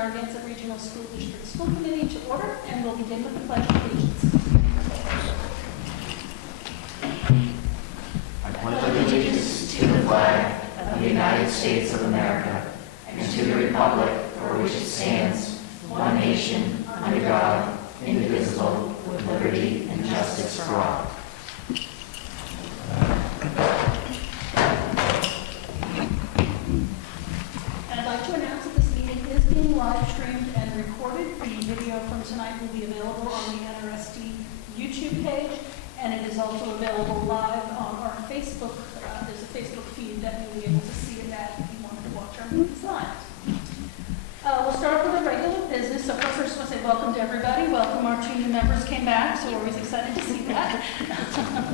Narragansett Regional School District School Committee to order, and we'll begin with the Pledge of Allegiance. I pledge allegiance to the flag of the United States of America and to the republic for which it stands, one nation, under God, indivisible, with liberty and justice for all. And I'd like to announce that this meeting is being live streamed and recorded. The video from tonight will be available on the NRSD YouTube page, and it is also available live on our Facebook. There's a Facebook feed that you'll be able to see it at if you wanted to watch our meetings live. We'll start with the regular business. So first, I just want to say welcome to everybody. Welcome, our 2 new members came back, so we're always excited to see that.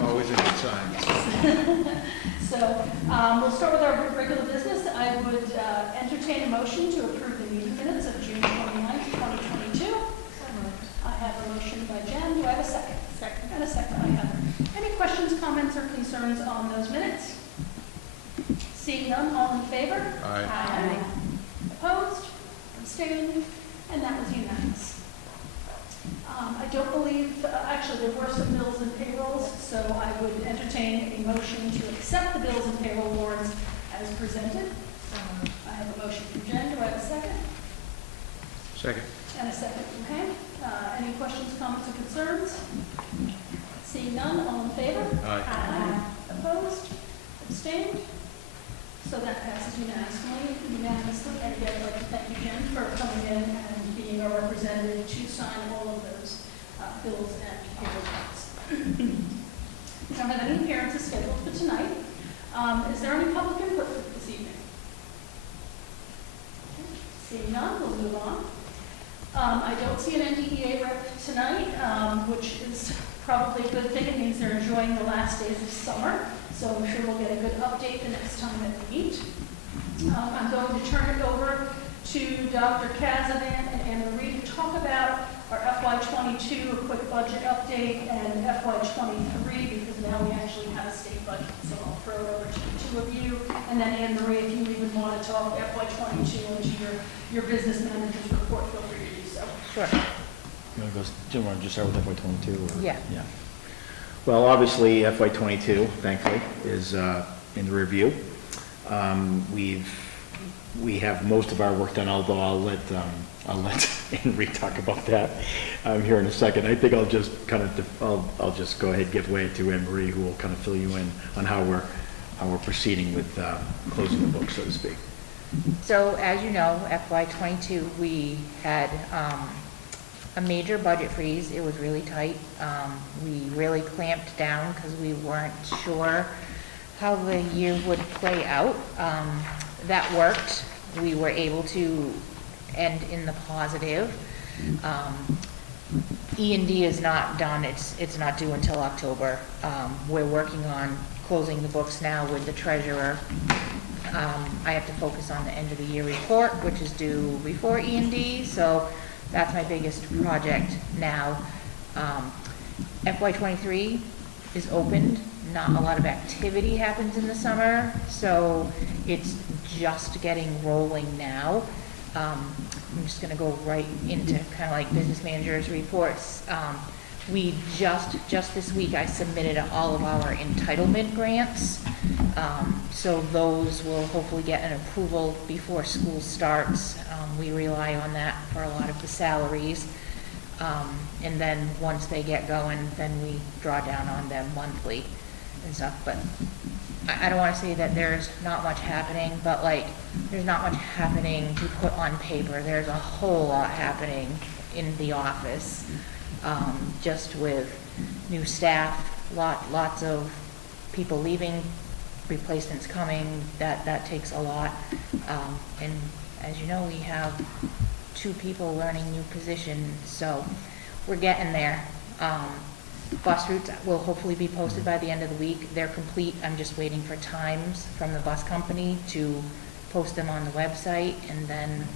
Always a good sign. So we'll start with our regular business. I would entertain a motion to approve the meeting minutes of June 29th, 2022. I have a motion by Jen. Do I have a second? Second. And a second by Heather. Any questions, comments, or concerns on those minutes? Seeing none, all in favor? Aye. Aye. Opposed? Abstained? And that was unanimous. I don't believe, actually there were some bills and payrolls, so I would entertain a motion to accept the bills and payroll warrants as presented. I have a motion from Jen. Do I have a second? Second. And a second from Hank. Any questions, comments, or concerns? Seeing none, all in favor? Aye. Opposed? Abstained? So that passes unanimously. And again, I'd like to thank you, Jen, for coming in and being our representative to sign all of those bills and payroll warrants. We don't have any appearances scheduled for tonight. Is there any public input for this evening? Seeing none, we'll move on. I don't see an NDEA rep tonight, which is probably a good thing. It means they're enjoying the last days of summer, so I'm sure we'll get a good update the next time that we meet. I'm going to turn it over to Dr. Kazavan and Anne Marie to talk about our FY22, a quick budget update, and FY23, because now we actually have a state budget. So I'll throw it over to the 2 of you, and then Anne Marie, if you even want to talk FY22 into your business manager's report, feel free to do so. Sure. You want to go, do you want to just start with FY22? Yeah. Yeah. Well, obviously, FY22, thankfully, is in the review. We have most of our work done, although I'll let Anne Marie talk about that here in a second. I think I'll just I'll just go ahead and give way to Anne Marie, who will kind of fill you in on how we're proceeding with closing the book, so to speak. So as you know, FY22, we had a major budget freeze. It was really tight. We really clamped down because we weren't sure how the year would play out. That worked. We were able to end in the positive. E&D is not done. It's not due until October. We're working on closing the books now with the treasurer. I have to focus on the end of the year report, which is due before E&D, so that's my biggest project now. FY23 is opened. Not a lot of activity happens in the summer, so it's just getting rolling now. I'm just going to go right into kind of like business managers reports. We just this week I submitted all of our entitlement grants, so those will hopefully get an approval before school starts. We rely on that for a lot of the salaries, and then once they get going, then we draw down on them monthly and stuff. But I don't want to say that there's not much happening, but like there's not much happening to put on paper. There's a whole lot happening in the office, just with new staff, lots of people leaving, replacements coming. That takes a lot, and as you know, we have 2 people learning new positions, so we're getting there. Bus routes will hopefully be posted by the end of the week. They're complete. I'm just waiting for times from the bus company to post them on the website, and then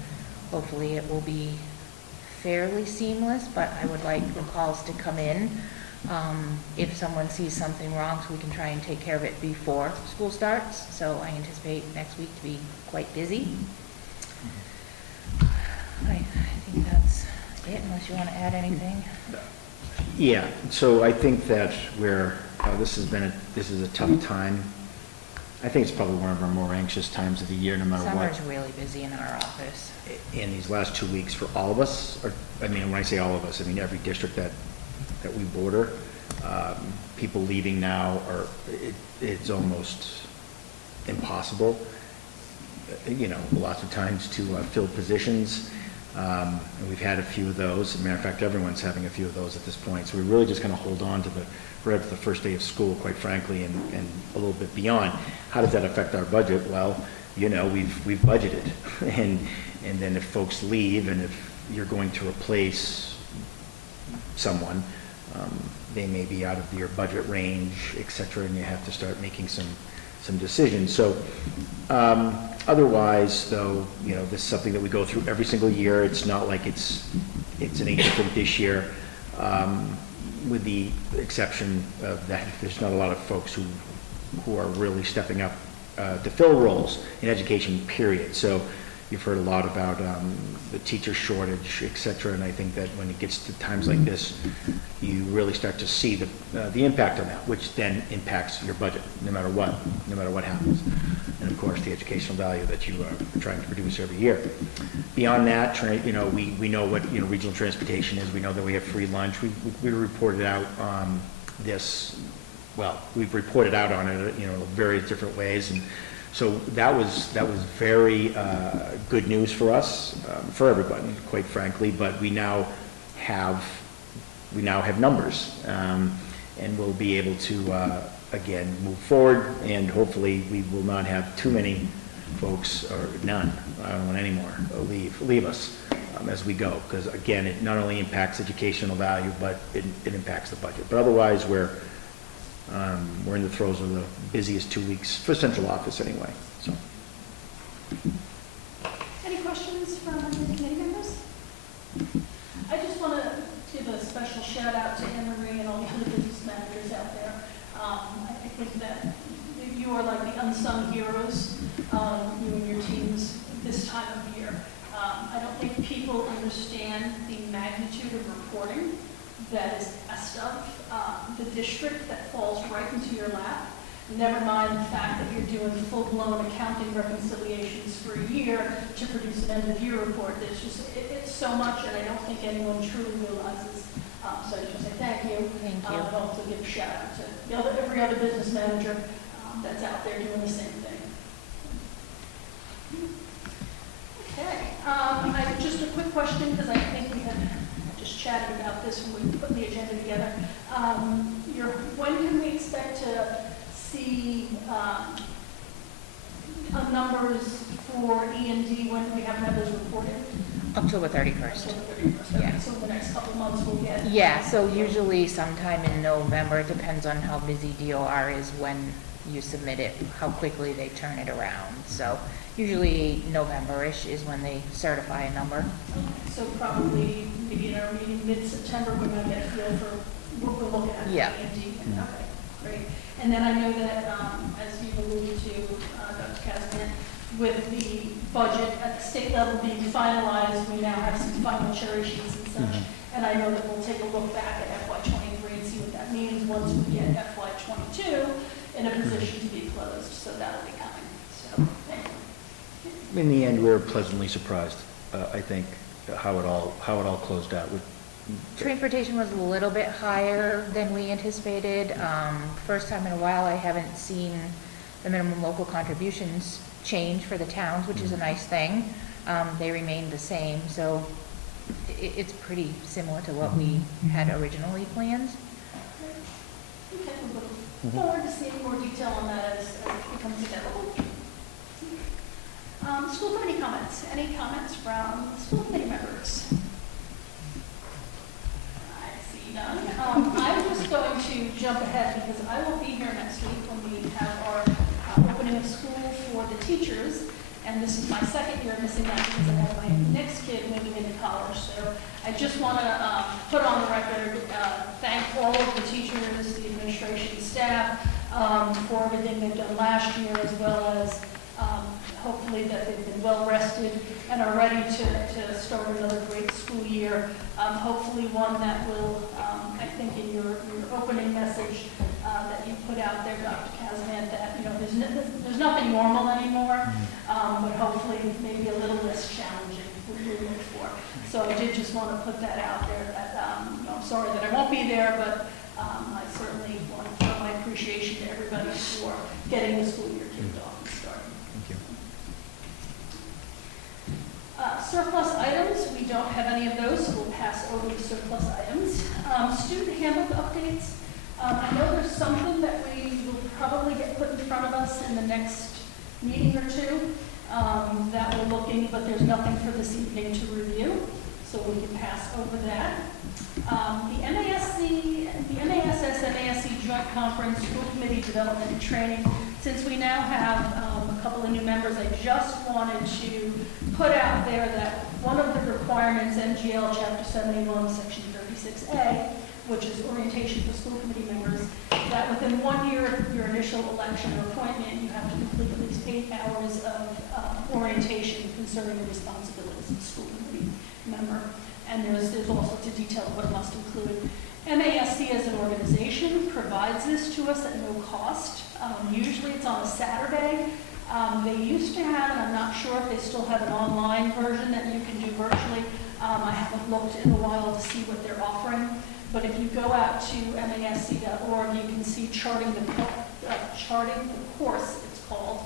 hopefully it will be fairly seamless, but I would like the calls to come in if someone sees something wrong, so we can try and take care of it before school starts. So I anticipate next week to be quite busy. I think that's it, unless you want to add anything. Yeah, so I think that this is a tough time. I think it's probably one of our more anxious times of the year, no matter what. Summer's really busy in our office. In these last 2 weeks for all of us, or, I mean, when I say all of us, I mean every district that we border. People leaving now it's almost impossible, lots of times to fill positions. And we've had a few of those. As a matter of fact, everyone's having a few of those at this point. So we're really just going to hold on to right up to the first day of school, quite frankly, and a little bit beyond. How does that affect our budget? Well, we've budgeted, and then if folks leave, and if you're going to replace someone, they may be out of your budget range, et cetera, and you have to start making some decisions. So otherwise, though, this is something that we go through every single year. It's not like it's any different this year, with the exception of that there's not a lot of folks who are really stepping up to fill roles in education, period. So you've heard a lot about the teacher shortage, et cetera, and I think that when it gets to times like this, you really start to see the impact on that, which then impacts your budget, no matter what happens. And of course, the educational value that you are trying to produce every year. Beyond that, we know what regional transportation is. We know that we have free lunch. We reported out this. Well, we've reported out on it, various different ways, and so that was very good news for us, for everybody, quite frankly. But we now have numbers, and we'll be able to again move forward. And hopefully, we will not have too many folks, or none. I don't want any more leave us as we go, because again, it not only impacts educational value, but it impacts the budget. But otherwise, we're in the throes of the busiest 2 weeks for central office anyway. So, Any questions from the committee members? I just want to give a special shout out to Anne Marie and all the other business managers out there. I think that you are like the unsung heroes, you and your teams this time of year. I don't think people understand the magnitude of reporting that is asked of the district that falls right into your lap. Never mind the fact that you're doing full-blown accounting reconciliations for a year to produce an end-of-year report. It's so much, and I don't think anyone truly realizes. So I just want to say thank you. Thank you. And also give a shout out to every other business manager that's out there doing the same thing. Okay. Just a quick question, because I think we had just chatted about this when we put the agenda together. When can we expect to see numbers for E&D? When do we have to have those reported? October 31st. October 31st. Okay, Yeah. so in the next couple of months we'll get. Yeah, so usually sometime in November, it depends on how busy DOR is when you submit it, how quickly they turn it around. So usually November-ish is when they certify a number. Okay, so probably maybe in our meeting mid-September, we're going to get a feel for what we're looking at. Yeah. E&D. Okay, great. And then I know that, as you've alluded to, Dr. Kazan, with the budget at the state level being finalized, we now have some final cherry sheets and such. Mm-hmm. And I know that we'll take a look back at FY23 and see what that means once we get FY22 in a position to be closed. So that'll be coming. So thank you. in the end, we were pleasantly surprised. I think how it all closed out. Transportation was a little bit higher than we anticipated. First time in a while, I haven't seen the minimum local contributions change for the towns, which is a nice thing. They remained the same, so it's pretty similar to what we had originally planned. Okay, we'll look forward to seeing more detail on that as it becomes available. School committee comments. Any comments from school committee members? I see none. I'm just going to jump ahead because I will be here next week when we have our opening of school for the teachers. And this is my second year missing that because I have my next kid moving into college. So I just want to put on the record, thank all of the teachers, the administration, staff, for everything they've done last year, as well as hopefully that they've been well rested and are ready to start another great school year. Hopefully one that will, I think in your opening message that you put out there, Dr. Kazman, that, you know, there's nothing normal anymore, but hopefully maybe a little less challenging we look for. So I did just want to put that out there that, you know, I'm sorry that I won't be there, but I certainly want to show my appreciation to everybody for getting the school year kicked off and started. Thank you. Surplus items, we don't have any of those, so we'll pass over the surplus items. Student handbook updates. I know there's something that we will probably get put in front of us in the next meeting or two that we're looking, but there's nothing for this evening to review, so we can pass over that. The MASC Joint Conference School Committee Development and Training. Since we now have a couple of new members, I just wanted to put out there that one of the requirements, MGL Chapter 71, Section 36A, which is orientation for school committee members, that within 1 year of your initial election or appointment, you have to complete at least 8 hours of orientation concerning the responsibilities of the school committee member. And there's all sorts of detail of what it must include. MASC as an organization provides this to us at no cost. Usually it's on a Saturday. They used to have, and I'm not sure if they still have an online version that you can do virtually. I haven't looked in a while to see what they're offering. But if you go out to masc.org, you can see charting the course, it's called.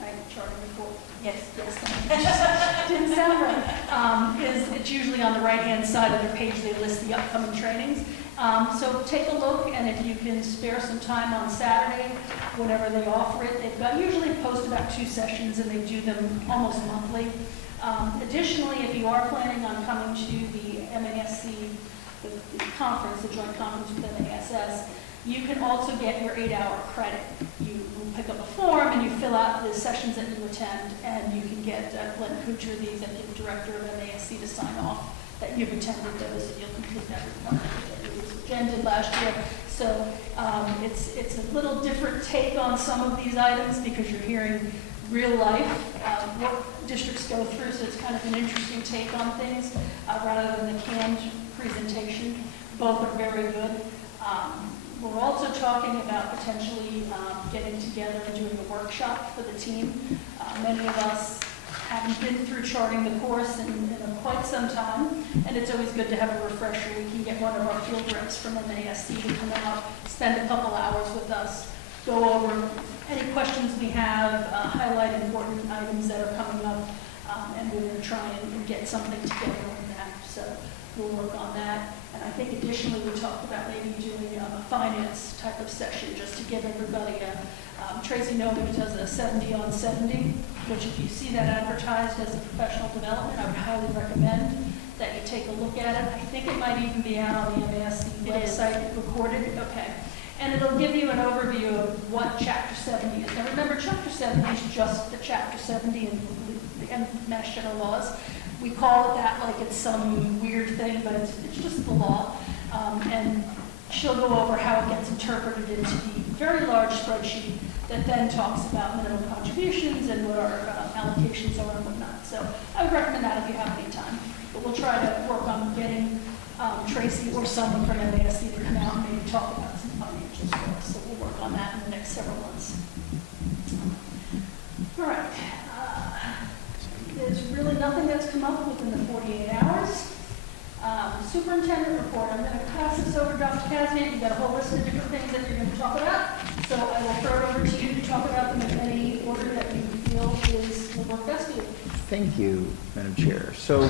Right, charting the course. Yes, didn't sound right. It's usually on the right-hand side of the page. They list the upcoming trainings. So take a look, and if you can spare some time on Saturday, whenever they offer it, they've got usually post about 2 sessions, and they do them almost monthly. Additionally, if you are planning on coming to the MASC, the conference, the joint conference with MASS, you can also get your 8-hour credit. You will pick up a form and you fill out the sessions that you attend, and you can get Glenn Kuchar, the executive director of MASC, to sign off that you've attended those, and you'll complete that requirement that was agended last year. So it's a little different take on some of these items because you're hearing real life, what districts go through, so it's kind of an interesting take on things rather than the canned presentation. Both are very good. We're also talking about potentially getting together and doing a workshop for the team. Many of us haven't been through charting the course in quite some time, and it's always good to have a refresher. We can get one of our field reps from MASC to come out, spend a couple hours with us, go over any questions we have, highlight important items that are coming up, and we're going to try and get something together on that. So we'll work on that. And I think additionally we talked about maybe doing a finance type of session just to give everybody a, Tracy Novi does a 70 on 70, which if you see that advertised as a professional development, I would highly recommend that you take a look at it. I think it might even be out on the MASC website, recorded. Okay. And it'll give you an overview of what Chapter 70 is. Now remember, Chapter 70 is just the Chapter 70 in the Mass General Laws. We call it that like it's some weird thing, but it's just the law. And she'll go over how it gets interpreted into the very large spreadsheet that then talks about minimum contributions and what our allocations are and whatnot. So I would recommend that if you have any time. But we'll try to work on getting Tracy or someone from MASC to come out and maybe talk about some financials for us. So we'll work on that in the next several months. All right. There's really nothing that's come up within the 48 hours. Superintendent report. I'm going to pass this over to Dr. Kazman. You've got a whole list of different things that you're going to talk about. So I will throw it over to you to talk about them in any order that you feel will work best for you. Thank you, Madam Chair. So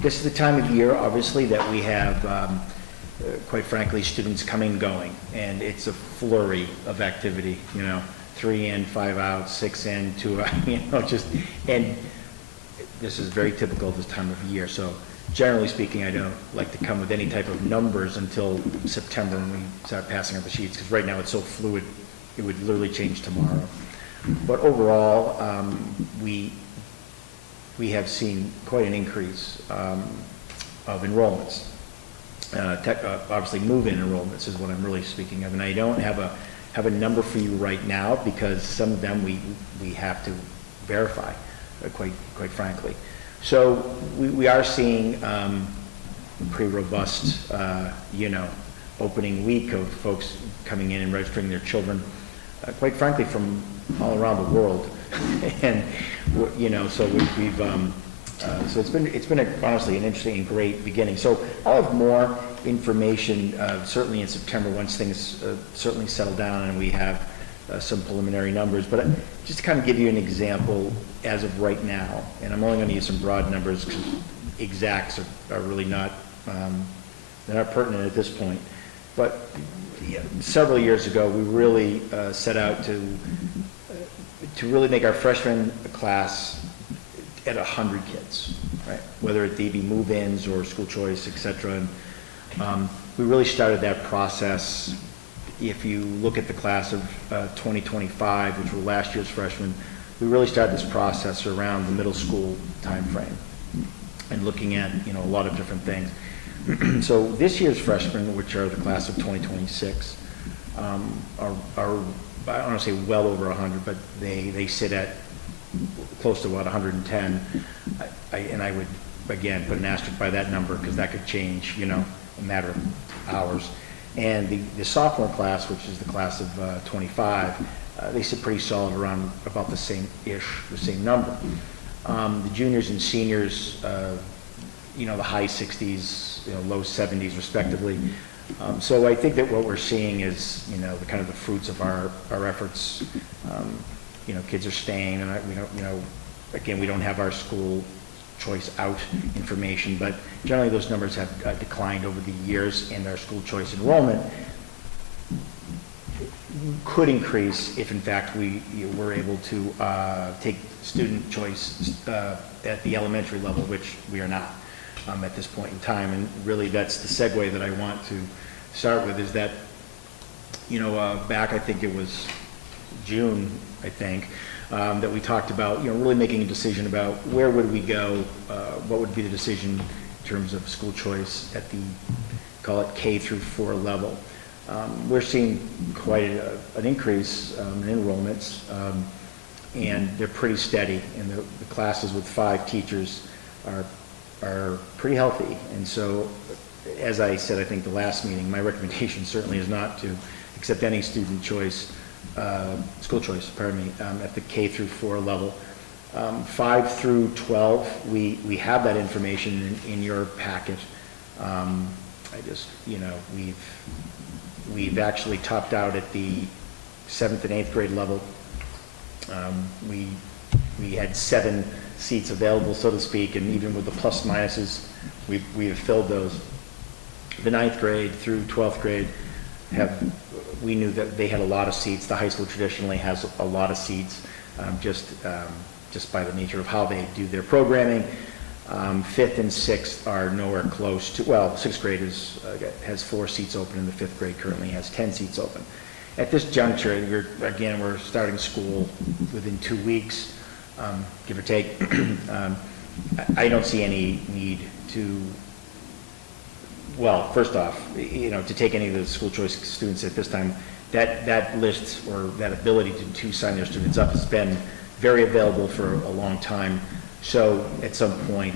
this is the time of year, obviously, that we have, quite frankly, students coming and going, and it's a flurry of activity, 3 in, 5 out, 6 in, 2 out, and this is very typical of this time of year. So generally speaking, I don't like to come with any type of numbers until September when we start passing out the sheets, because right now it's so fluid, it would literally change tomorrow. But overall, we have seen quite an increase of enrollments. Obviously, move-in enrollments is what I'm really speaking of, and I don't have a number for you right now because some of them we have to verify, quite frankly. So we are seeing pretty robust, opening week of folks coming in and registering their children, quite frankly, from all around the world. And, so so it's been honestly an interesting and great beginning. So I'll have more information certainly in September once things certainly settle down and we have some preliminary numbers. But just to kind of give you an example as of right now, and I'm only going to use some broad numbers because exacts are really not, they're not pertinent at this point. But several years ago, we really set out to really make our freshman class at 100 kids, right? Whether it be move-ins or school choice, et cetera. And, we really started that process. If you look at the class of 2025, which were last year's freshmen, we really started this process around the middle school timeframe and looking at, a lot of different things. So this year's freshmen, which are the class of 2026, are I don't want to say well over 100, but they sit at close to about 110. And I would, again, put an asterisk by that number because that could change, a matter of hours. And the sophomore class, which is the class of 25, they sit pretty solid around about the same number. The juniors and seniors, the high 60s, low 70s respectively. So I think that what we're seeing is, the kind of the fruits of our efforts. Kids are staying, and we don't, again, we don't have our school choice out information, but generally those numbers have declined over the years, and our school choice enrollment could increase if in fact we were able to take student choice at the elementary level, which we are not at this point in time. And really that's the segue that I want to start with, is that back, I think it was June, that we talked about, really making a decision about where would we go, what would be the decision in terms of school choice at the, call it K through 4 level. We're seeing quite an increase in enrollments, and they're pretty steady, and the classes with 5 teachers are pretty healthy. And so, as I said, I think the last meeting, my recommendation certainly is not to accept any student choice, school choice, at the K through 4 level. 5 through 12, we have that information in your packet. We've actually topped out at the 7th and 8th grade level. We had 7 seats available, so to speak, and even with the plus minuses, we have filled those. The 9th grade through 12th grade we knew that they had a lot of seats. The high school traditionally has a lot of seats, just by the nature of how they do their programming. 5th and 6th are nowhere close to, 6th grade has 4 seats open, and the 5th grade currently has 10 seats open. At this juncture, we're starting school within 2 weeks, give or take. I don't see any need to, first off, to take any of the school choice students at this time. That list, or that ability to sign their students up, has been very available for a long time. So at some point,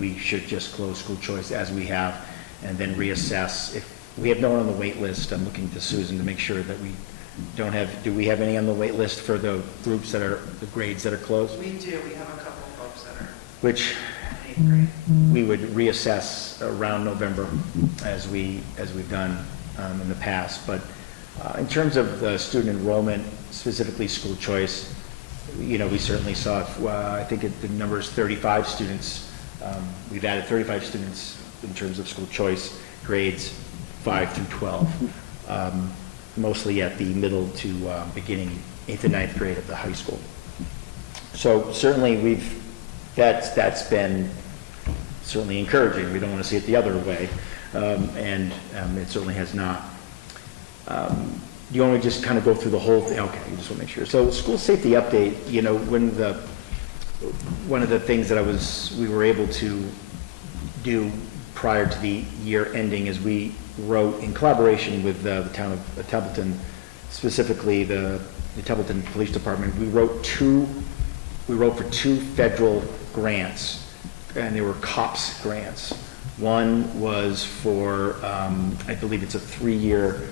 we should just close school choice as we have, and then reassess. If we have no one on the wait list, I'm looking to Susan to make sure that we don't have, do we have any on the wait list for the groups that are, the grades that are closed? We do. We have a couple of folks that are Which in 8th grade. we would reassess around November, as we've done in the past. But in terms of the student enrollment, specifically school choice, we certainly saw, I think the number is 35 students. We've added 35 students in terms of school choice grades 5 through 12, mostly at the middle to beginning 8th and 9th grade of the high school. So certainly that's been certainly encouraging. We don't want to see it the other way, and it certainly has not. Do you want me to just kind of go through the whole thing? Okay, I just want to make sure. So school safety update, one of the things that we were able to do prior to the year ending is we wrote, in collaboration with the town of Templeton, specifically the Templeton Police Department, we wrote 2 we wrote for 2 federal grants, and they were COPS grants. One was for, I believe it's a 3-year,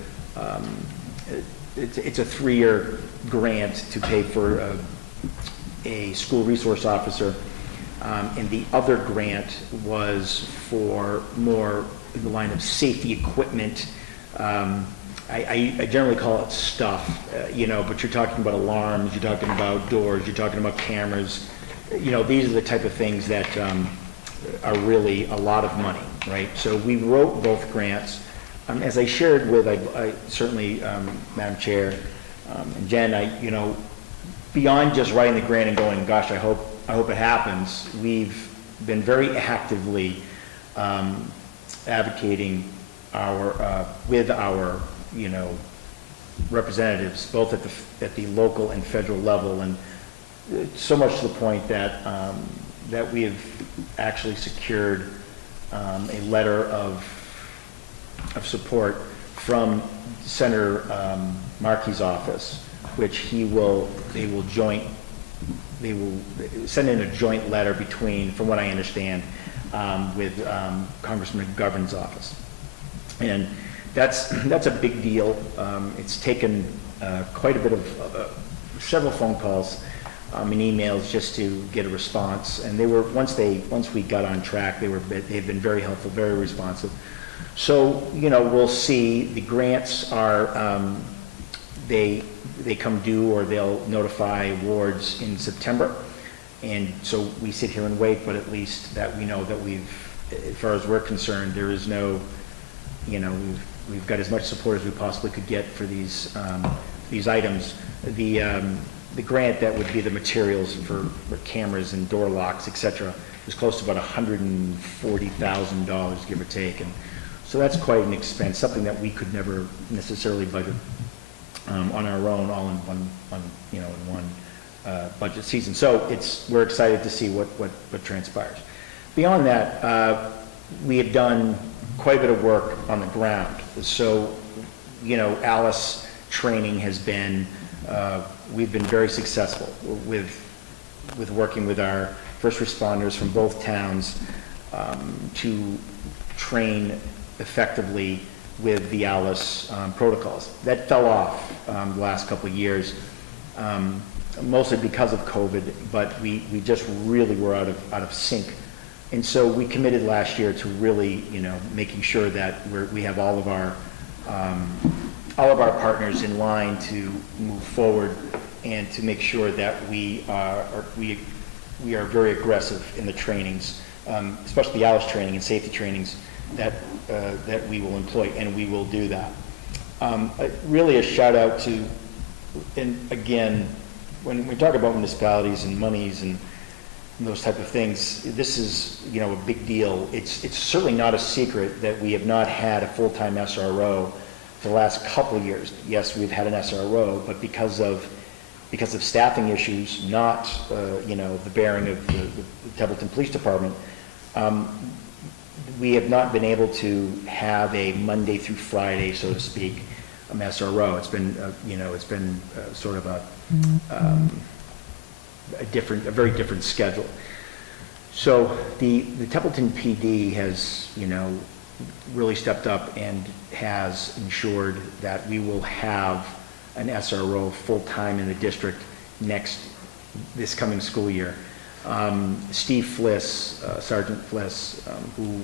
it's a 3-year grant to pay for a school resource officer, and the other grant was for more in the line of safety equipment. I generally call it stuff, but you're talking about alarms, you're talking about doors, you're talking about cameras. These are the type of things that are really a lot of money, right? So we wrote both grants. As I shared with, I certainly, Madam Chair, and Jen, beyond just writing the grant and going, gosh, I hope it happens, we've been very actively advocating with our representatives, both at the local and federal level, and so much to the point that that we have actually secured a letter of support from Senator Markey's office, which they will send in a joint letter between, from what I understand, with Congressman McGovern's office. And that's a big deal. It's taken quite a bit of several phone calls and emails just to get a response. And once we got on track, they've been very helpful, very responsive. So we'll see. The grants are they come due, or they'll notify awards in September. And so we sit here and wait, but at least that we know that as far as we're concerned, there is no, we've got as much support as we possibly could get for these items. The grant that would be the materials for cameras and door locks, et cetera, is close to about $140,000, give or take. And so that's quite an expense, something that we could never necessarily budget on our own, all in one, in one budget season. So we're excited to see what transpires. Beyond that, we have done quite a bit of work on the ground. So, Alice training has been, we've been very successful with working with our first responders from both towns to train effectively with the Alice protocols. That fell off the last couple of years, mostly because of COVID, but we just really were out of sync. And so we committed last year to really, making sure that we have all of our partners in line to move forward, and to make sure that we are very aggressive in the trainings, especially the Alice training and safety trainings that we will employ, and we will do that. Really a shout out to, and again, when we talk about municipalities and monies and those type of things, this is, a big deal. It's certainly not a secret that we have not had a full-time SRO for the last couple of years. Yes, we've had an SRO, but because of staffing issues, not the bearing of the Templeton Police Department, we have not been able to have a Monday through Friday, so to speak, SRO. It's been sort of a very different schedule. So the Templeton PD has, really stepped up and has ensured that we will have an SRO full-time in the district this coming school year. Steve Fliss, Sergeant Fliss, who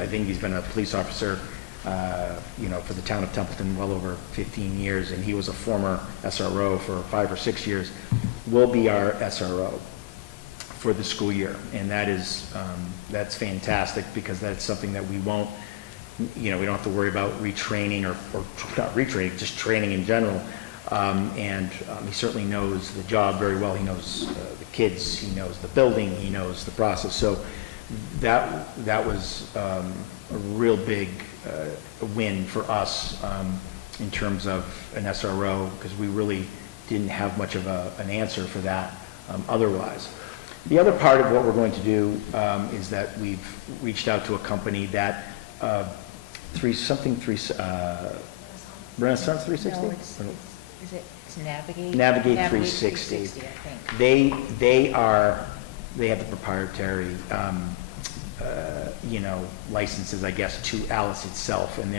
I think he's been a police officer, for the town of Templeton well over 15 years, and he was a former SRO for 5 or 6 years, will be our SRO for the school year. And that's fantastic, because that's something that we won't, we don't have to worry about retraining or not retraining, just training in general. He certainly knows the job very well. He knows the kids, he knows the building, he knows the process. So that was a real big win for us in terms of an SRO, because we really didn't have much of an answer for that otherwise. The other part of what we're going to do is that we've reached out to a company that Renaissance 360? No, is it, it's Navigate? Navigate 360. 360, I think. They have the proprietary, licenses, I guess, to Alice itself, and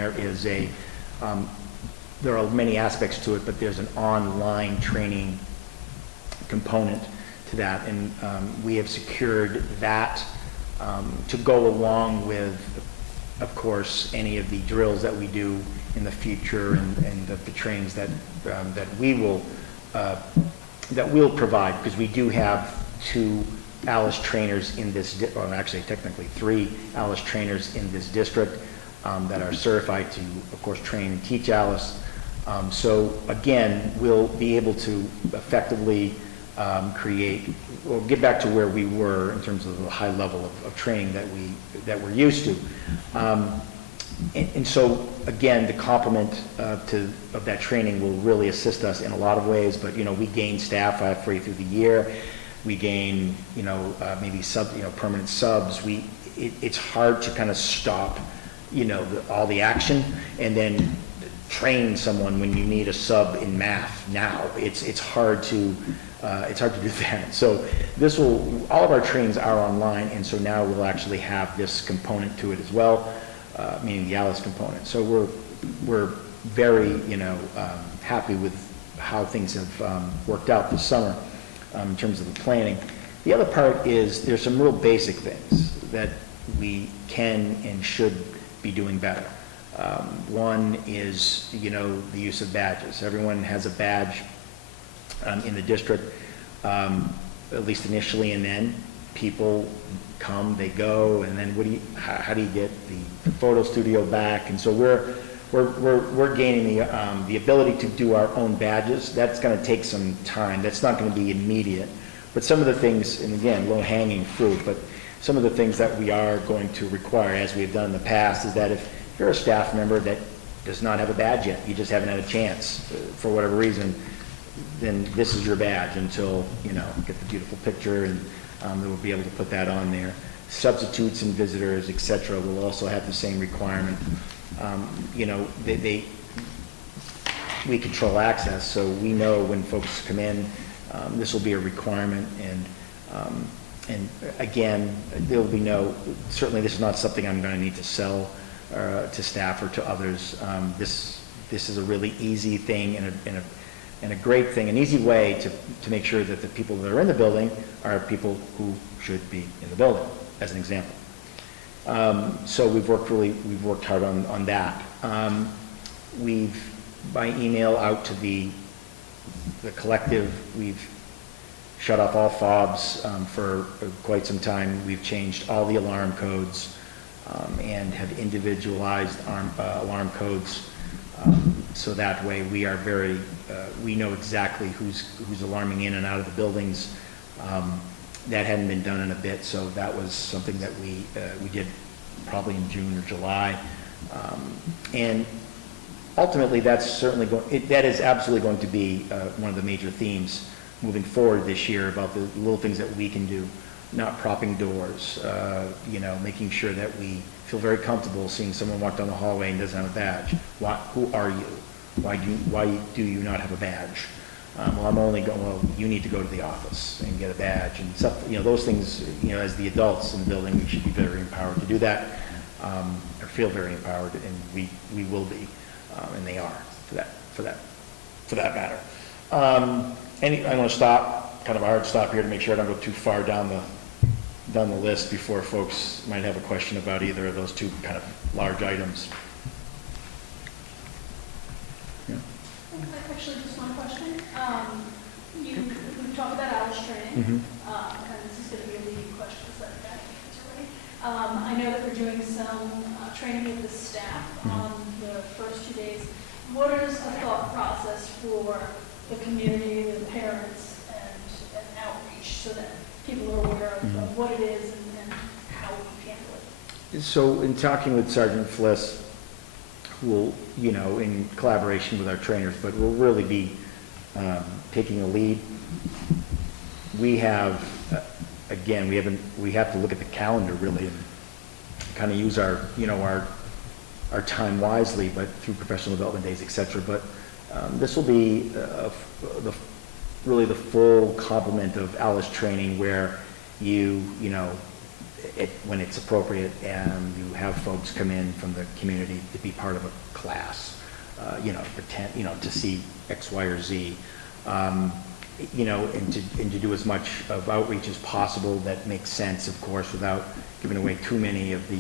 there are many aspects to it, but there's an online training component to that, and we have secured that to go along with, of course, any of the drills that we do in the future and the trainings that we'll provide, because we do have 2 Alice trainers in this, actually technically 3 Alice trainers in this district that are certified to, of course, train and teach Alice. So again, we'll be able to effectively we'll get back to where we were in terms of the high level of training that we're used to. And so again, the complement of that training will really assist us in a lot of ways, but we gain staff halfway through the year. We gain, maybe permanent subs. It's hard to kind of stop, all the action and then train someone when you need a sub in math now. It's hard to do that. So all of our trainings are online, and so now we'll actually have this component to it as well, meaning the Alice component. So we're very, happy with how things have worked out this summer in terms of the planning. The other part is there's some real basic things that we can and should be doing better. One is, the use of badges. Everyone has a badge in the district, at least initially, and then people come, they go, and then how do you get the photo studio back? And so we're gaining the ability to do our own badges. That's going to take some time. That's not going to be immediate. But some of the things, and again, low-hanging fruit, but some of the things that we are going to require, as we've done in the past, is that if you're a staff member that does not have a badge yet, you just haven't had a chance for whatever reason, then this is your badge until, get the beautiful picture, and we'll be able to put that on there. Substitutes and visitors, et cetera, will also have the same requirement. We control access, so we know when folks come in, this will be a requirement, and again, there'll be certainly this is not something I'm going to need to sell to staff or to others. This is a really easy thing and a great thing, an easy way to make sure that the people that are in the building are people who should be in the building, as an example. So we've worked hard on that. We've, by email out to the collective, we've shut off all fobs for quite some time. We've changed all the alarm codes and have individualized alarm codes, so that way we are we know exactly who's alarming in and out of the buildings. That hadn't been done in a bit, so that was something that we did probably in June or July. And ultimately, that is absolutely going to be one of the major themes moving forward this year, about the little things that we can do, not propping doors, making sure that we feel very comfortable seeing someone walk down the hallway and doesn't have a badge. Who are you? Why do you not have a badge? Well, you need to go to the office and get a badge and stuff. Those things, as the adults in the building, we should be very empowered to do that, or feel very empowered, and we will be, and they are, for that matter. I'm going to stop, kind of a hard stop here to make sure I don't go too far down the list before folks might have a question about either of those two kind of large items. Yeah. Actually, just one question. We've talked about Alice training, and this is going to be a leading question, so I got to answer already. I know that we're doing some training with the staff on the first 2 days. What is the thought process for the community, the parents, and outreach, so that people are aware of what it is and how we handle it? So in talking with Sergeant Fliss, who will, in collaboration with our trainers, but will really be taking a lead. We have, again, we have to look at the calendar really and kind of use our time wisely, but through professional development days, et cetera. But This will be really the full complement of Alice training where when it's appropriate, and you have folks come in from the community to be part of a class, to see X, Y, or Z, and to do as much of outreach as possible that makes sense, of course, without giving away too many of the,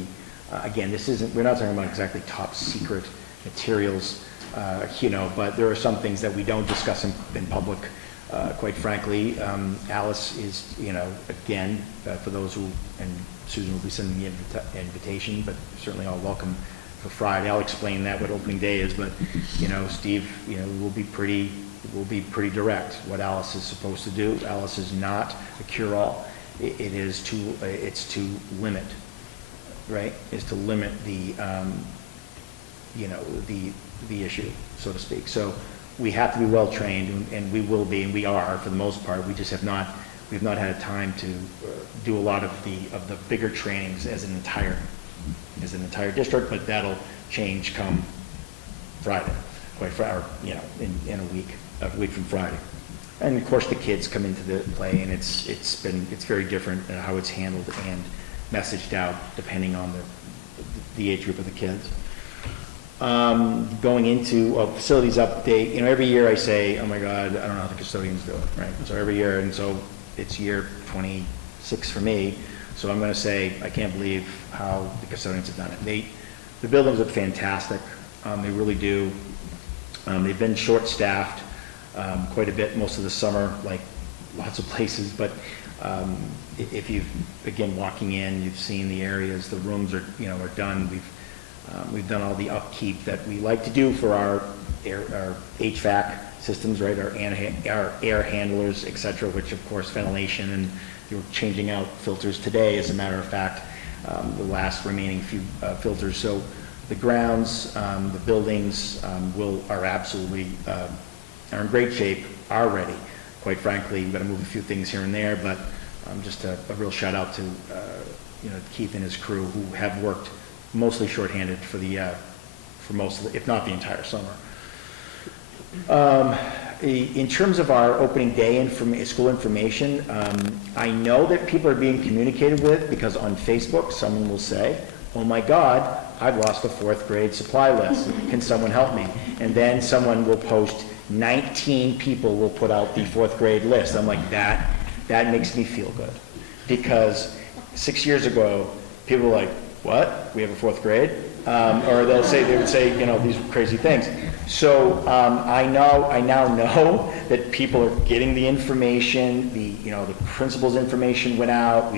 again, we're not talking about exactly top secret materials, but there are some things that we don't discuss in public, quite frankly. Alice is, again, for those who, and Susan will be sending the invitation, but certainly all welcome for Friday. I'll explain that, what opening day is, but, Steve, will be pretty direct what Alice is supposed to do. Alice is not a cure-all. It's to limit, right? Is to limit the issue, so to speak. So we have to be well trained, and we will be, and we are for the most part. We just we've not had time to do a lot of the bigger trainings as an entire district, but that'll change come Friday, in a week from Friday. And of course the kids come into the play, and it's very different how it's handled and messaged out depending on the age group of the kids. Going into a facilities update, every year I say, oh my God, I don't know how the custodians do it, right? So every year, and so it's year 26 for me, so I'm gonna say, I can't believe how the custodians have done it. The buildings look fantastic, they really do. They've been short-staffed quite a bit most of the summer, like lots of places, but if you've, again, walking in, you've seen the areas, the rooms are done. We've done all the upkeep that we like to do for our HVAC systems, right? Our air handlers, et cetera, which of course ventilation, and we're changing out filters today, as a matter of fact, the last remaining few filters. So the grounds, the buildings are absolutely are in great shape, are ready. Quite frankly, we've got to move a few things here and there, but just a real shout out to Keith and his crew, who have worked mostly shorthanded for most, if not the entire summer. In terms of our opening day school information, I know that people are being communicated with, because on Facebook someone will say, oh my God, I've lost the 4th grade supply list. Can someone help me? And then someone will post, 19 people will put out the 4th grade list. I'm like, that makes me feel good. Because 6 years ago, people were like, what? We have a 4th grade? Or they would say, these crazy things. So I now know that people are getting the information. The principal's information went out.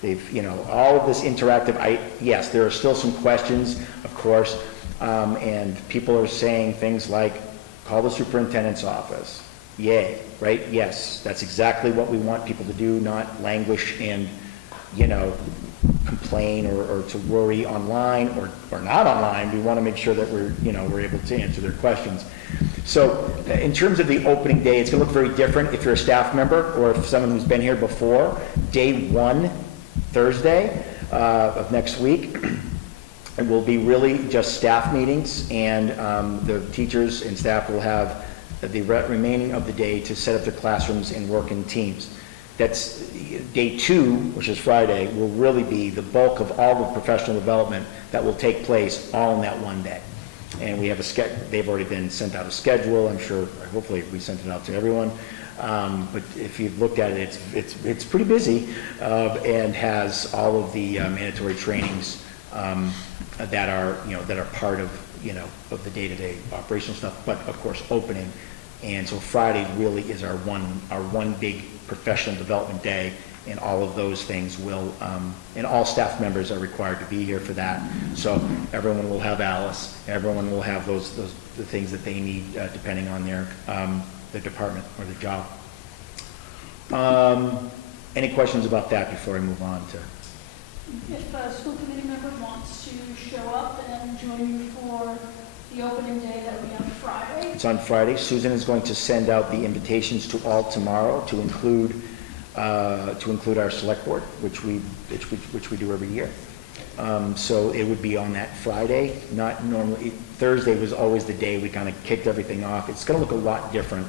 They've all of this interactive. Yes, there are still some questions, of course, and people are saying things like, call the superintendent's office. Yay, right? Yes, that's exactly what we want people to do, not languish and complain or to worry online or not online. We want to make sure that we're able to answer their questions. So in terms of the opening day, it's going to look very different if you're a staff member or if someone who's been here before. Day 1, Thursday of next week, it will be really just staff meetings, and the teachers and staff will have the remaining of the day to set up their classrooms and work in teams. That's day 2, which is Friday, will really be the bulk of all the professional development that will take place all in that one day. And we have they've already been sent out a schedule. I'm sure, hopefully we sent it out to everyone. But if you've looked at it, it's pretty busy, and has all of the mandatory trainings that are part of of the day-to-day operational stuff, but of course opening. And so Friday really is our one big professional development day, and all of those things will, and all staff members are required to be here for that. So everyone will have Alice, everyone will have the things that they need depending on their department or their job. Any questions about that before I move on to? If a school committee member wants to show up and join you for the opening day, that will be on Friday. It's on Friday. Susan is going to send out the invitations to all tomorrow to include our select board, which we do every year. So it would be on that Friday, not normally, Thursday was always the day we kind of kicked everything off. It's going to look a lot different.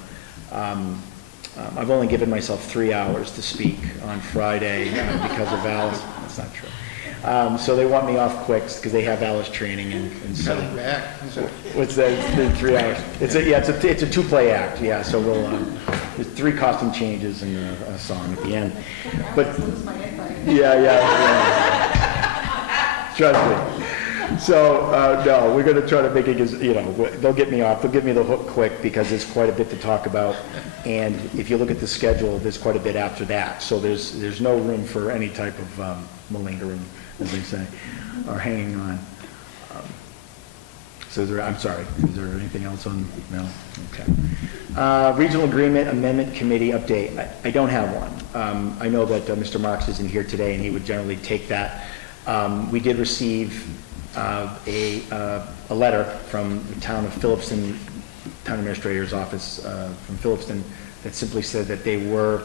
I've only given myself 3 hours to speak on Friday because of Alice. That's not true. So they want me off quick because they have Alice training and so. Coming back. What's that? It's been 3 hours. It's a two-play act, yeah, so we'll, there's 3 costume changes and a song at the end. But, yeah. Trust me. So, no, we're gonna try to make it as, they'll get me off, they'll give me the hook quick because there's quite a bit to talk about. And if you look at the schedule, there's quite a bit after that. So there's no room for any type of malingering, as they say, or hanging on. So I'm sorry, is there anything else on, no? Okay. Regional Agreement Amendment Committee update. I don't have one. I know that Mr. Marks isn't here today and he would generally take that. We did receive a letter from the town of Phillipston, town administrator's office from Phillipston, that simply said that they were,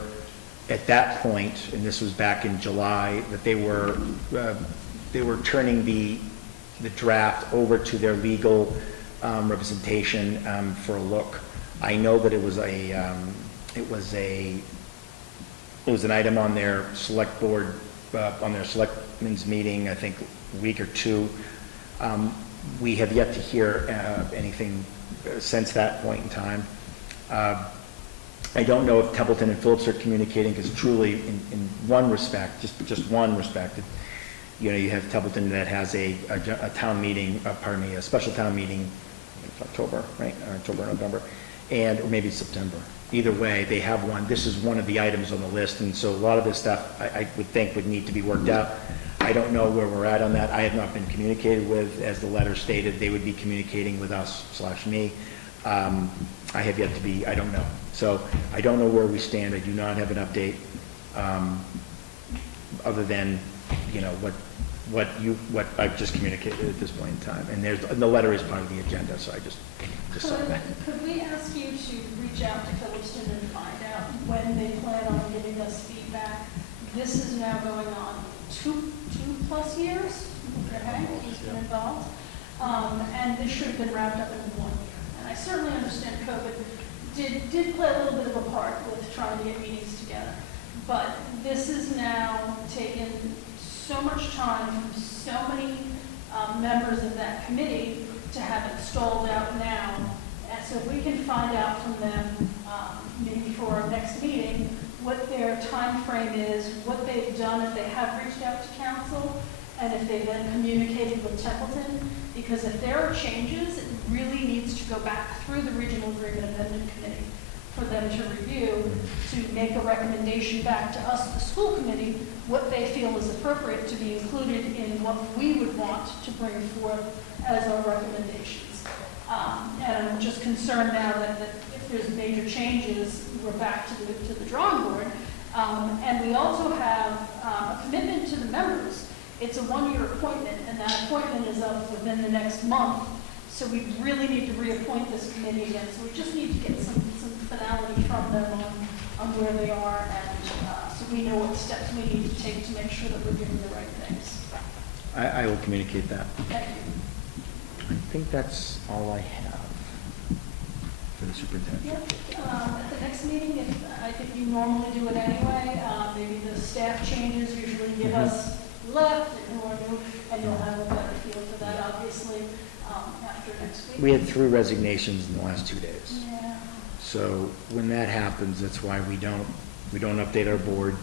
at that point, and this was back in July, that they were turning the draft over to their legal representation for a look. I know that it was an item on their select board, on their selectmen's meeting, I think a week or two. We have yet to hear anything since that point in time. I don't know if Templeton and Phillips are communicating, because truly, in one respect, just one respect, you have Templeton that has a town meeting, a special town meeting, it's October, right? October or November, or maybe September. Either way, they have one. This is one of the items on the list, and so a lot of this stuff I would think would need to be worked out. I don't know where we're at on that. I have not been communicated with. As the letter stated, they would be communicating with us/me. I have yet to be, I don't know. So I don't know where we stand. I do not have an update other than, what I've just communicated at this point in time. And the letter is part of the agenda, so I just saw that. Could we ask you to reach out to Phillipston and find out when they plan on giving us feedback? This is now going on two plus years, okay, he's been involved. And this should have been wrapped up in 1 year. And I certainly understand COVID did play a little bit of a part with trying to get meetings together. But this is now taken so much time from so many members of that committee to have it stalled out now. And so if we can find out from them, maybe for our next meeting, what their time frame is, what they've done, if they have reached out to council, and if they've then communicated with Templeton, because if there are changes, it really needs to go back through the Regional Agreement Amendment Committee for them to review, to make a recommendation back to us, the school committee, what they feel is appropriate to be included in what we would want to bring forth as our recommendations. And I'm just concerned now that if there's major changes, we're back to the drawing board. And we also have a commitment to the members. It's a 1-year appointment, and that appointment is up within the next month. So we really need to reappoint this committee again. So we just need to get some finality from them on where they are, and so we know what steps we need to take to make sure that we're doing the right things. I will communicate that. Thank you. I think that's all I have for the superintendent. Yep. At the next meeting, I think you normally do it anyway, maybe the staff changes usually give us left and who are new, and you'll have a better feel for that, obviously, after next week. We had 3 resignations in the last 2 days. Yeah. So when that happens, that's why we don't update our board.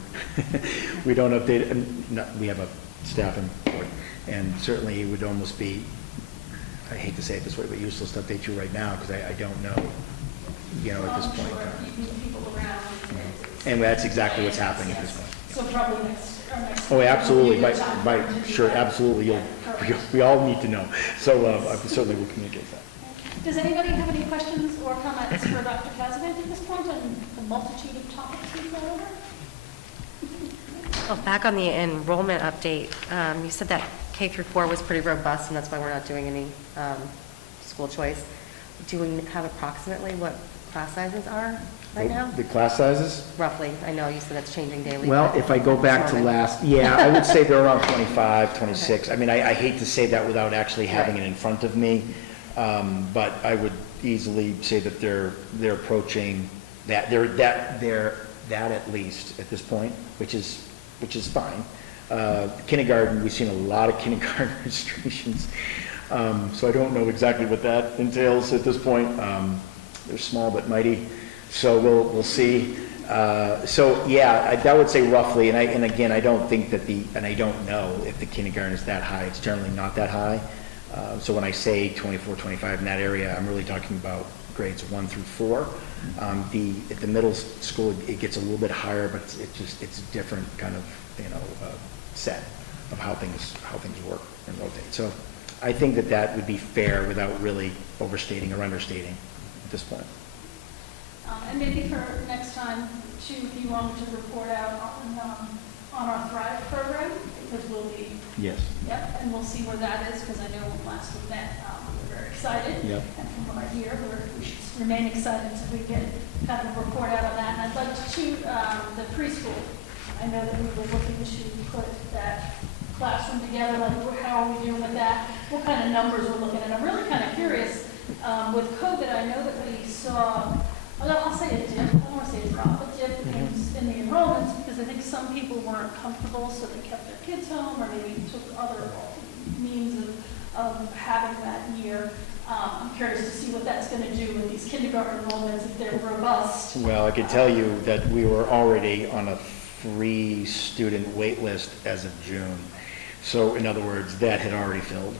We don't update, we have a staffing board, and certainly it would almost be, I hate to say it this way, but useless to update you right now, because I don't know, at this point in time. Keeping people around. And that's exactly what's happening at this point. So probably next. Oh, absolutely, right, sure, absolutely, we all need to know. So I certainly will communicate that. Does anybody have any questions or comments for Dr. Kazavant at this point on the multitude of topics we've gone over? Well, back on the enrollment update, you said that K-4 was pretty robust, and that's why we're not doing any school choice. Do we have approximately what class sizes are right now? The class sizes? Roughly, I know you said it's changing daily. Well, but if I go back to Norman. yeah, I would say they're around 25, 26. I mean, I hate to say that without actually having Right. it in front of me, but I would easily say that they're approaching that, they're that at least at this point, which is fine. Kindergarten, we've seen a lot of kindergarten registrations, so I don't know exactly what that entails at this point. They're small but mighty, so we'll see. So yeah, that would say roughly, and again, I don't think that and I don't know if the kindergarten is that high. It's generally not that high. So when I say 24, 25 in that area, I'm really talking about grades 1 through 4. At the middle school, it gets a little bit higher, but it's a different kind of, set of how things work and rotate. So I think that would be fair without really overstating or understating at this point. And maybe for next time, too, if you wanted to report out on our Thrive program, because we'll be, Yes. yep, and we'll see where that is, because I know when last we met, we were very excited. Yep. And from what I hear, we should remain excited until we get kind of a report out on that. And I'd like to, the preschool, I know that we were looking to put that classroom together, like how are we doing with that? What kind of numbers we're looking at? I'm really kind of curious, with COVID, I know that we saw, I'll say a dip, I don't want to say a drop, a dip in the enrollments, because I think some people weren't comfortable, so they kept their kids home, or maybe took other means of having that year. I'm curious to see what that's going to do with these kindergarten enrollments, if they're robust. Well, I can tell you that we were already on a 3-student wait list as of June. So in other words, that had already filled.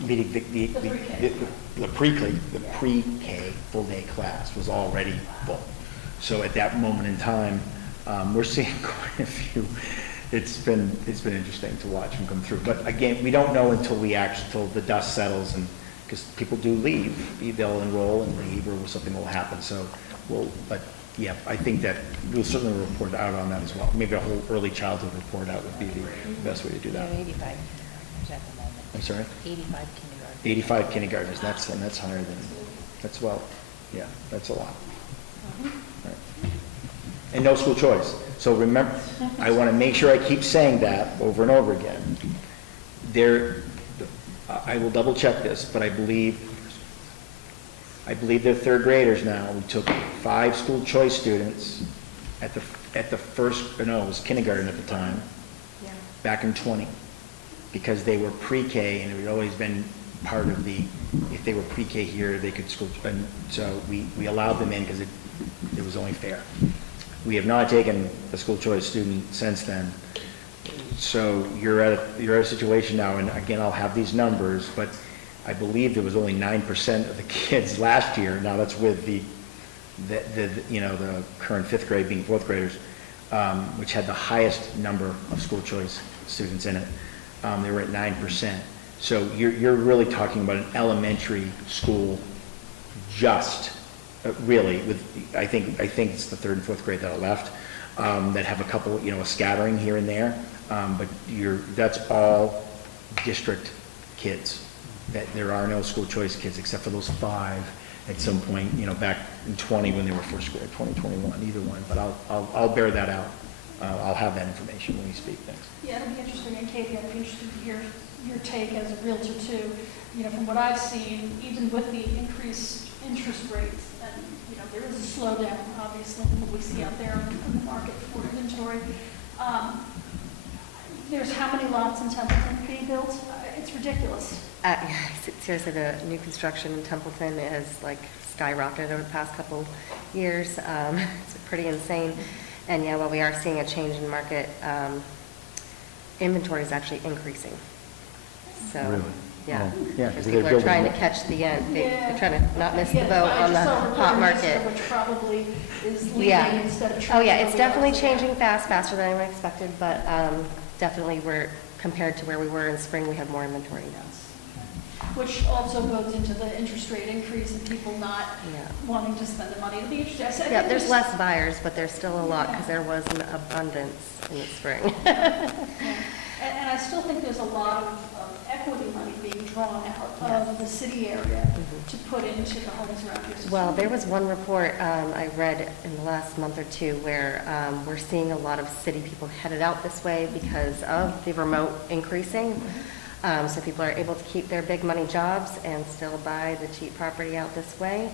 Meaning the pre-K full-day class was already full. So at that moment in time, we're seeing quite a few. It's been interesting to watch them come through. But again, we don't know until the dust settles, and because people do leave, they'll enroll and leave, or something will happen. So but yeah, I think that we'll certainly report out on that as well. Maybe a whole early childhood report out would be the best way to do We that. have 85 kindergartners at the moment. I'm sorry? 85 kindergartens. 85 kindergartners, that's higher than, yeah, that's a lot. Right. And no school choice. So remember, I want to make sure I keep saying that over and over again. I will double check this, but I believe they're third graders now. We took 5 school choice students at the first, no, it was kindergarten at the time, back in 20, because they were pre-K, and it had always been part of if they were pre-K here, they could school, and so we allowed them in because it was only fair. We have not taken a school choice student since then. So you're at a situation now, and again, I'll have these numbers, but I believe there was only 9% of the kids last year. Now that's with the current 5th grade being 4th graders, which had the highest number of school choice students in it. They were at 9%. So you're really talking about an elementary school, really with I think it's the 3rd and 4th grade that are left, that have a couple, a scattering here and there, but that's all district kids. That there are no school choice kids except for those 5 at some point, back in 20 when they were 1st grade, 2021, either one. But I'll bear that out. I'll have that information when we speak next. Yeah, it'll be interesting, and Katie, I'd be interested to hear your take as a realtor too. From what I've seen, even with the increased interest rates, and there is a slowdown, obviously, in what we see out there in the market for inventory. There's how many lots in Templeton being built? It's ridiculous. Seriously, the new construction in Templeton has skyrocketed over the past couple years. It's pretty insane. And yeah, while we are seeing a change in market, inventory is actually increasing. So, Really? yeah. Oh, yeah, Because 'cause they're people are building trying to more. catch the end. Yeah. They're trying to not miss the Yeah, boat I on the just saw a hot report market. yesterday, which probably is leading Yeah. instead of Oh, trailing yeah, it's over definitely the others. changing faster than anyone expected, but definitely compared to where we were in spring, we have more inventory now. Which also goes into the interest rate increase and people not Yeah. wanting to spend the money. It'll be interesting. I said- I Yeah, think there's less buyers, but there's still a lot because there was an abundance in the spring. Yeah. And I still think there's a lot of equity money being being drawn out of the city area to put into the homes around here? Well, there was one report I read in the last month or two where we're seeing a lot of city people headed out this way because of the remote increasing. So people are able to keep their big money jobs and still buy the cheap property out this way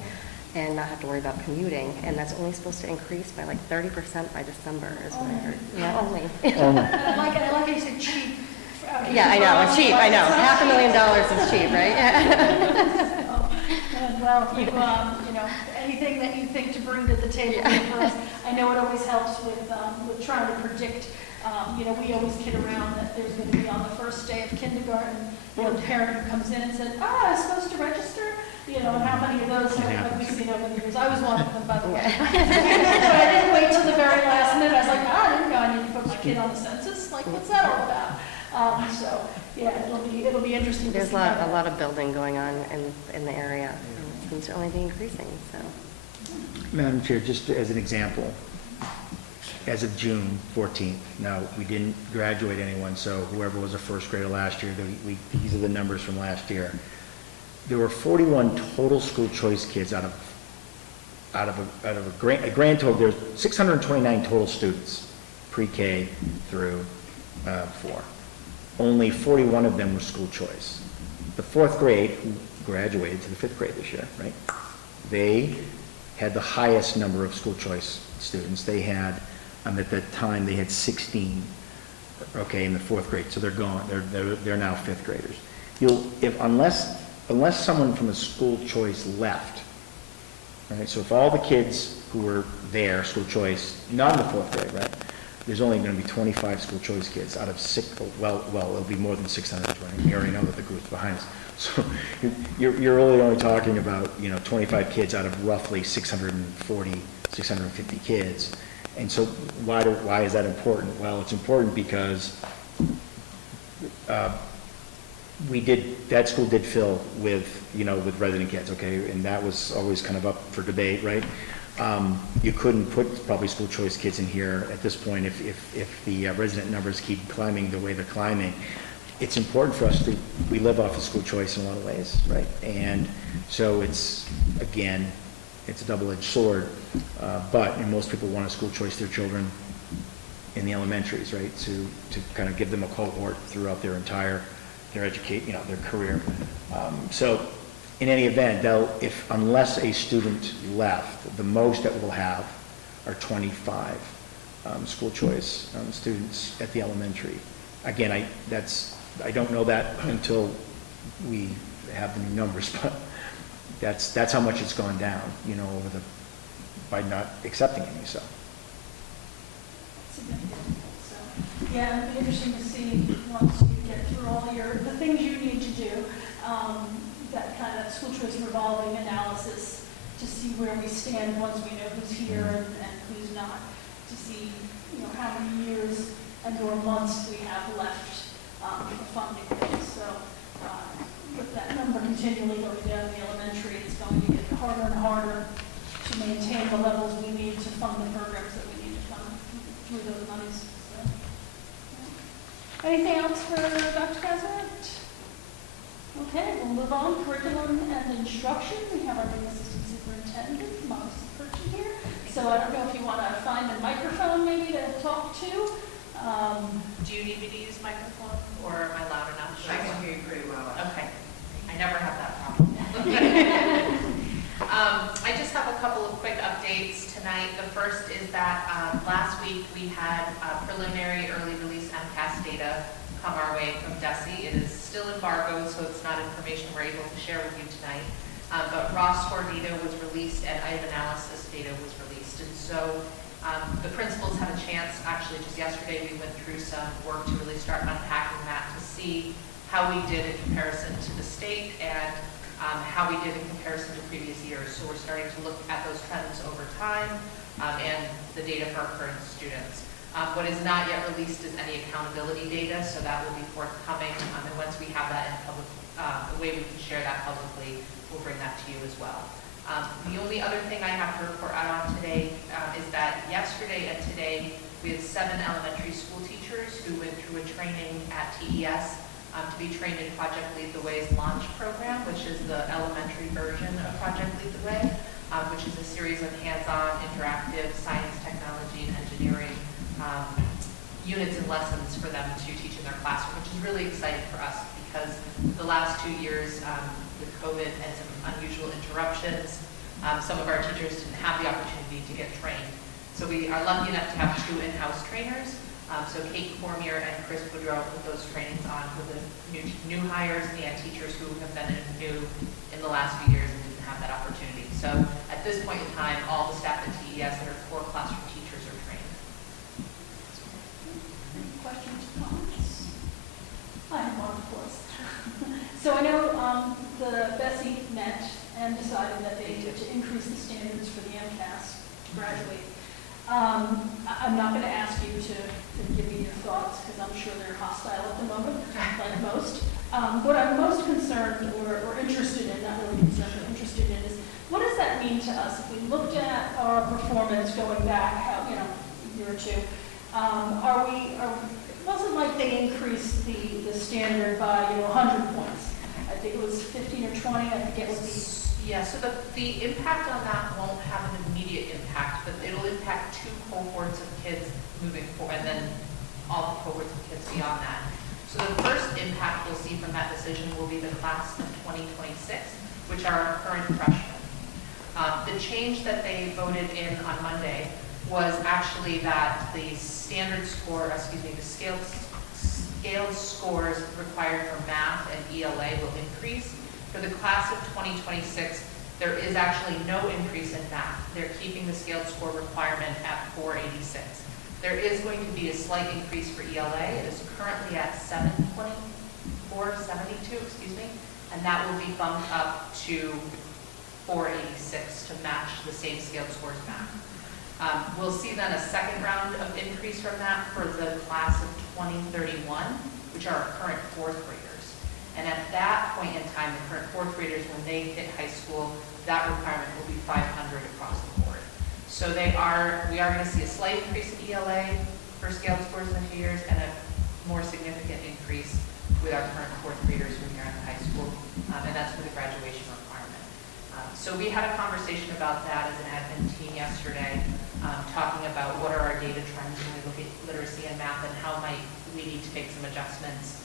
and not have to worry about commuting. And that's only supposed to increase by like 30% by December is what I heard. Yeah, only. I like how you said cheap. Yeah, I know, cheap, I know. $500,000 is cheap, right? Well, if you know, anything that you think to bring to the table for us, I know it always helps with trying to predict. You know, we always kid around that there's going to be on the first day of kindergarten, you know, a parent who comes in and says, I was supposed to register. You know, and how many of those have we seen over the years? I was one of them, by the way. But I didn't wait till the very last minute. I was like, I didn't know I need to put my kid on the census. Like, what's that all about? So, yeah, it'll be interesting to There's see. a lot of building going on in the area. It seems to only be increasing, so. Madam Chair, just as an example, as of June 14th, now, we didn't graduate anyone, so whoever was a first grader last year, these are the numbers from last year. There were 41 total school choice kids out of a grand total. There's 629 total students, pre-K through 4. Only 41 of them were school choice. The fourth grade, who graduated to the fifth grade this year, right? They had the highest number of school choice students. They had, at that time, they had 16, okay, in the fourth grade. So they're gone. They're now fifth graders. Unless someone from a school choice left, right? So if all the kids who were there, school choice, not in the fourth grade, right? There's only going to be 25 school choice kids out of well, it'll be more than 620. We already know that the group's behind us. So you're really only talking about, 25 kids out of roughly 640, 650 kids. And so why is that important? Well, it's important because that school did fill with resident kids, okay? And that was always kind of up for debate, right? You couldn't put probably school choice kids in here at this point if the resident numbers keep climbing the way they're climbing. It's important for us we live off of school choice in a lot of ways, right? And so it's a double-edged sword, but most people want to school choice their children in the elementaries, right? To kind of give them a cohort throughout their entire, their career. So in any event, unless a student left, the most that we'll have are 25 school choice students at the elementary. Again, I don't know that until we have the new numbers, but that's how much it's gone down, by not accepting any, so. Significant. So, yeah, it'll be interesting to see once you get through all the things you need to do, that kind of school choice revolving analysis to see where we stand once we know who's here and who's not, to see, how many years and/or months we have left for funding things. So, with that number continually going down in the elementary, it's going to get harder and harder to maintain the levels we need to fund the programs that we need to fund through those monies. So, anything else for Dr. Kazarant? Okay, we'll move on. Curriculum and instruction. We have our new assistant superintendent, Marcy Perchin here. So I don't know if you want to find a microphone maybe to talk to. Do you need me to use microphone, or am I loud enough? I can hear you pretty well. Okay. I never have that problem. I just have a couple of quick updates tonight. The first is that last week we had preliminary early release MCAS data come our way from DESE. It is still embargoed, so it's not information we're able to share with you tonight. But raw score data was released and item analysis data was released. And so the principals had a chance, actually just yesterday we went through some work to really start unpacking that to see how we did in comparison to the state and how we did in comparison to previous years. So we're starting to look at those trends over time and the data for our current students. What is not yet released is any accountability data, so that will be forthcoming. And once we have that in public, the way we can share that publicly, we'll bring that to you as well. The only other thing I have to report out on today is that yesterday and today we had 7 elementary school teachers who went through a training at TES to be trained in Project Lead the Way's launch program, which is the elementary version of Project Lead the Way, which is a series of hands-on, interactive science, technology, and engineering units and lessons for them to teach in their classroom, which is really exciting for us because the last 2 years with COVID and some unusual interruptions, some of our teachers didn't have the opportunity to get trained. So we are lucky enough to have 2 in-house trainers. So Kate Cormier and Chris Boudreau put those trainings on for the new hires and teachers who have been new in the last few years and didn't have that opportunity. So at this point in time, all the staff at TES that are core classroom teachers are trained. Any questions, comments? I have one, of course. So I know the Bessie met and decided that they needed to increase the standards for the MCAS to graduate. I'm not going to ask you to give me your thoughts because I'm sure they're hostile at the moment, like most. What I'm most concerned or interested in, not really concerned, but interested in is what does that mean to us if we looked at our performance going back, a year or two? It wasn't like they increased the standard by 100 points. I think it was 15 or 20. I forget what the. Yeah, so the impact on that won't have an immediate impact, but it'll impact 2 cohorts of kids moving forward, and then all the cohorts of kids beyond that. So the first impact we'll see from that decision will be the class of 2026, which are our current freshmen. The change that they voted in on Monday was actually that the standard score, the scaled scores required for math and ELA will increase. For the class of 2026, there is actually no increase in math. They're keeping the scaled score requirement at 486. There is going to be a slight increase for ELA. It is currently at 724, 72, and that will be bumped up to 486 to match the same scaled scores math. We'll see then a second round of increase from that for the class of 2031, which are our current 4th graders. And at that point in time, the current 4th graders, when they hit high school, that requirement will be 500 across the board. So we are going to see a slight increase in ELA for scaled scores in a few years and a more significant increase with our current 4th graders when you're in high school, and that's for the graduation requirement. So we had a conversation about that as an admin team yesterday, talking about what are our data trends when we look at literacy and math and how might we need to make some adjustments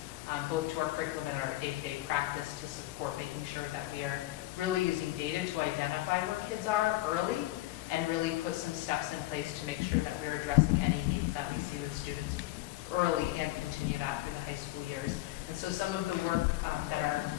both to our curriculum and our day-to-day practice to support making sure that we are really using data to identify where kids are early and really put some steps in place to make sure that we're addressing any needs that we see with students early and continue that through the high school years. And so some of the work that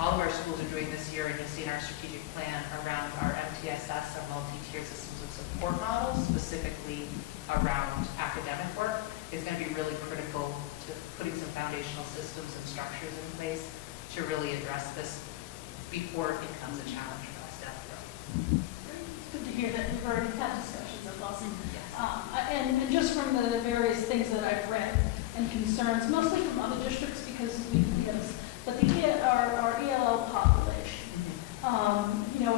all of our schools are doing this year, and you'll see in our strategic plan around our MTSS, our multi-tiered systems of support models, specifically around academic work, is going to be really critical to putting some foundational systems and structures in place to really address this before it becomes a challenge for us down the road. It's good to hear that we've already had discussions. That's awesome. Yes. And just from the various things that I've read and concerns, mostly from other districts because but our ELL population,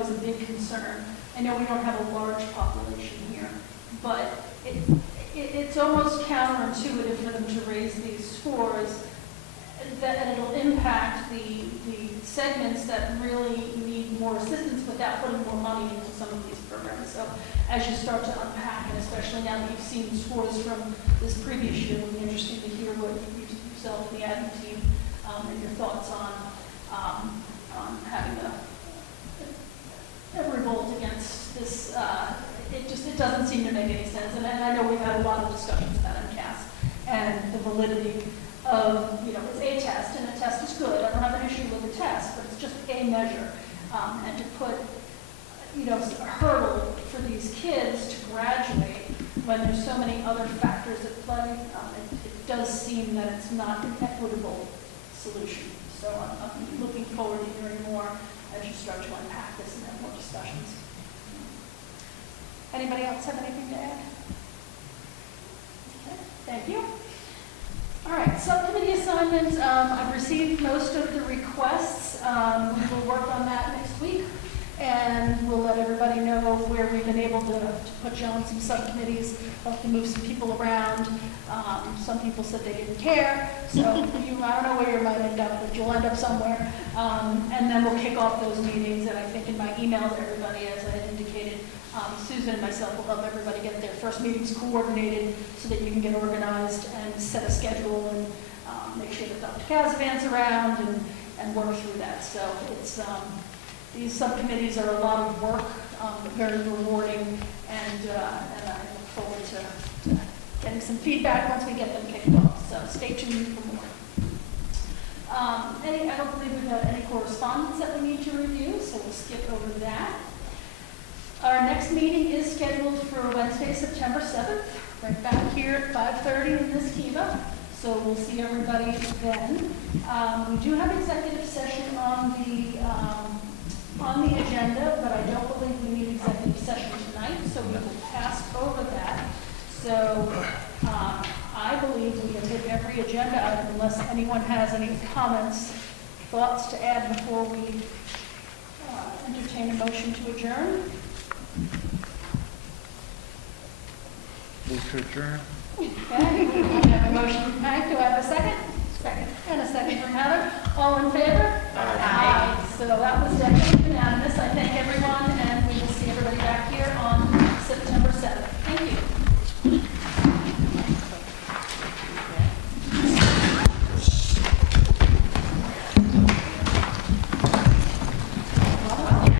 is a big concern. I know we don't have a large population here, but it's almost counterintuitive for them to raise these scores, and it'll impact the segments that really need more assistance without putting more money into some of these programs. So as you start to unpack, and especially now that you've seen scores from this previous year, it would be interesting to hear what yourself and the admin team and your thoughts on having a revolt against this. It doesn't seem to make any sense. And I know we've had a lot of discussions about MCAS and the validity of, it's a test, and a test is good. I don't have an issue with the test, but it's just a measure. And to put, a hurdle for these kids to graduate when there's so many other factors at play, it does seem that it's not an equitable solution. So I'm looking forward to hearing more as you start to unpack this and have more discussions. Anybody else have anything to add? Okay, thank you. All right, subcommittee assignments. I've received most of the requests. We will work on that next week, and we'll let everybody know know where we've been able to put you on some subcommittees, help to move some people around. Some people said they didn't care, so you, I don't know where you might end up, but you'll end up somewhere. And then we'll kick off those meetings, and I think in my email to everybody, as I had indicated, Susan and myself will help everybody get their first meetings coordinated so that you can get organized and set a schedule and make sure that Dr. Casavan's around and work through that. So it's, these subcommittees are a lot of work, but very rewarding, and I look forward to getting some feedback once we get them kicked off. So stay tuned for more. I don't believe we've had any correspondence that we need to review, so we'll skip over that. Our next meeting is scheduled for Wednesday, September 7th, right back here at 5:30 in this Kiva. So we'll see everybody then. We do have executive session on the agenda, but I don't believe we need executive session tonight, so we will pass over that. So I believe we have hit every agenda item unless anyone has any comments, thoughts to add before we entertain a motion to adjourn. Move to adjourn. Okay, we have a motion from Hank. Do I have a second? Second. And a second from Heather. All in favor? Aye. So that was definitely unanimous.